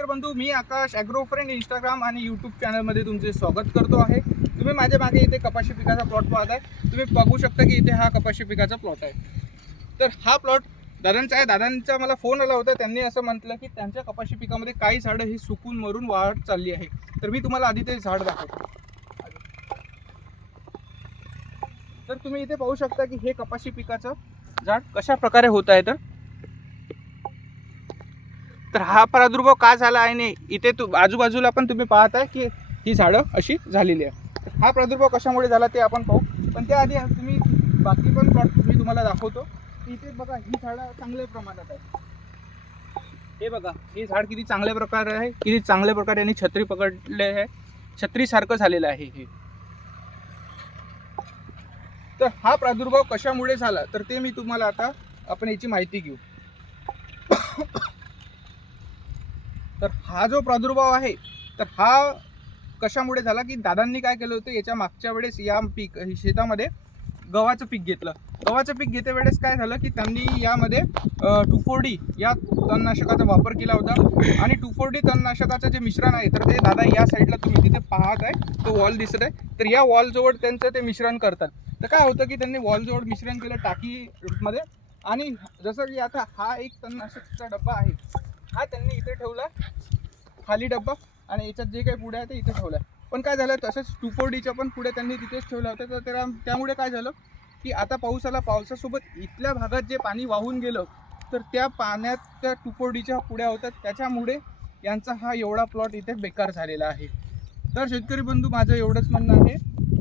शेतकरी बंधू मी आकाश ॲग्रो फ्रेंड इंस्टाग्राम आणि यूट्यूब चॅनलमध्ये तुमचे स्वागत करतो आहे. तुम्ही माझ्या मागे इथे कपाशी पिकाचा प्लॉट पाहत आहे तुम्ही बघू शकता की इथे हा कपाशी पिकाचा प्लॉट आहे. तर हा प्लॉट दादांचा आहे. दादांचा मला फोन आला होता. त्यांनी असं म्हटलं की त्यांच्या कपाशी पिकामध्ये काही झाडं ही सुकून मरून वाढ चालली आहे. तर मी तुम्हाला आधी ते झाड दाखवतो. तर तुम्ही इथे पाहू शकता की हे कपाशी पिकाचं झाड कशा प्रकारे होत आहे तर? तर हा प्रादुर्भाव का झाला आहे नाही इथे तू आजूबाजूला पण तुम्ही पाहत आहे की ही झाडं अशी झालेली आहे. हा प्रादुर्भाव कशामुळे झाला ते आपण पाहू. पण त्याआधी तुम्ही बाकी पण प्लॉट मी तुम्हाला दाखवतो. की इथे बघा ही झाडं चांगल्या प्रमाणात आहे हे बघा हे झाड किती चांगल्या प्रकारे आहे किती चांगल्या प्रकारे यांनी छत्री पकडले आहे. छत्रीसारखं झालेलं आहे हे. तर हा प्रादुर्भाव कशामुळे झाला? तर ते मी तुम्हाला आता आपण याची माहिती घेऊ. तर हा जो प्रादुर्भाव आहे तर हा कशामुळे झाला की दादांनी काय केलं होतं याच्या मागच्या वेळेस या पीक शेतामध्ये गव्हाचं पीक घेतलं. गव्हाचं पीक घेते वेळेस काय झालं की त्यांनी यामध्ये टू फोर डी या तणनाशकाचा वापर केला होता. आणि टू फोर डी तणनाशकाचं जे मिश्रण आहे तर ते दादा या साईडला तुम्ही तिथे पाहत आहे तो वॉल दिसत आहे. तर या वॉलजवळ त्यांचं ते मिश्रण करतात. तर काय होतं की त्यांनी वॉलजवळ मिश्रण केलं टाकीमध्ये. आणि जसं की आता हा एक तणनाशकचा डब्बा आहे हा त्यांनी इथे ठेवला. खाली डब्बा आणि याच्यात जे काही पुढे आहे ते इथे ठेवलं पण काय झालं तसंच टुपोडीच्या पण पुढे त्यांनी तिथेच ठेवलं होतं. तर त्या त्यामुळे काय झालं की आता पाऊस आला. पावसासोबत इथल्या भागात जे पाणी वाहून गेलं तर त्या पाण्यात त्या टुपोडीच्या पुढ्या पुड्या होतात त्याच्यामुळे यांचा हा एवढा प्लॉट इथे बेकार झालेला आहे. तर शेतकरी बंधू माझं एवढंच म्हणणं आहे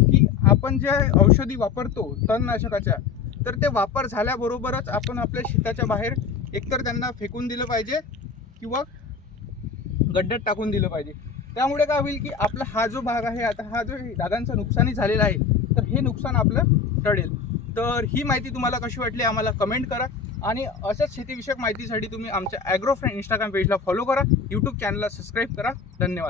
की आपण जे औषधी वापरतो तणनाशकाच्या तर ते वापर झाल्याबरोबरच आपण आपल्या शेताच्या बाहेर एकतर त्यांना फेकून दिलं पाहिजे किंवा गड्ड्यात टाकून दिलं पाहिजे. त्यामुळे काय होईल की आपला हा जो भाग आहे आता हा जो दादांचं नुकसानी झालेला आहे तर हे नुकसान आपलं टळेल. तर ही माहिती तुम्हाला कशी वाटली आम्हाला कमेंट करा आणि अशाच शेतीविषयक माहितीसाठी तुम्ही आमच्या ॲग्रो फ्रेंड इंस्टाग्राम पेजला फॉलो करा. यूट्यूब चॅनलला सबस्क्राईब करा. धन्यवाद.